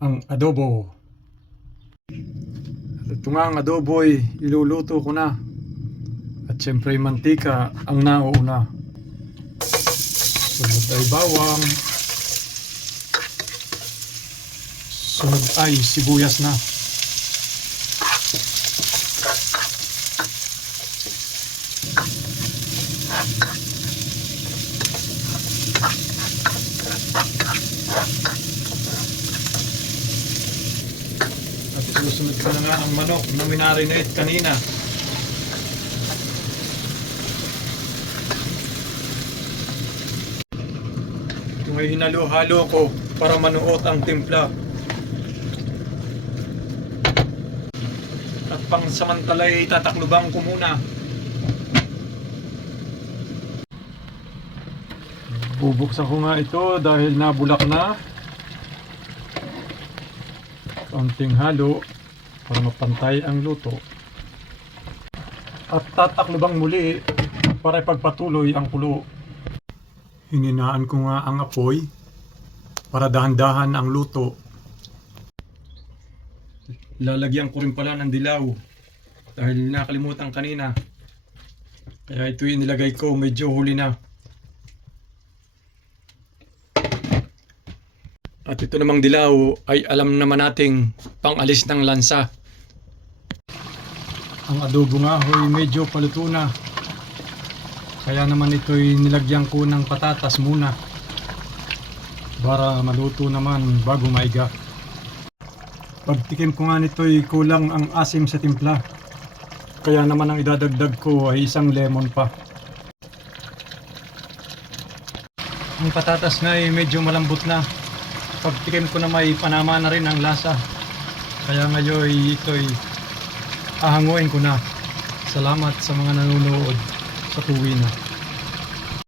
ang adobo. Ito nga ang adobo ay iluluto ko na. At syempre mantika ang nauuna. Sunod ay bawang. Sunod ay sibuyas na. At susunod ko na nga ang manok na minarinate kanina. Ito ngay hinalo-halo ko para manuot ang timpla. At pang samantala ay tatakluban ko muna. Bubuksan ko nga ito dahil nabulak na. Kaunting halo para mapantay ang luto. At tataklubang muli para ipagpatuloy ang kulo. Hininaan ko nga ang apoy para dahan-dahan ang luto. Lalagyan ko rin pala ng dilaw dahil nakalimutan kanina. Kaya ito yung nilagay ko, medyo huli na. At ito namang dilaw ay alam naman nating pangalis ng lansa. Ang adobo nga ho'y medyo paluto na. Kaya naman ito'y nilagyan ko ng patatas muna para maluto naman bago maiga. Pagtikim ko nga nito'y kulang ang asim sa timpla. Kaya naman ang idadagdag ko ay isang lemon pa. Ang patatas nga ay medyo malambot na. Pagtikim ko na may panama na rin ang lasa. Kaya ngayon ito'y ahanguin ko na. Salamat sa mga nanonood sa tuwi na.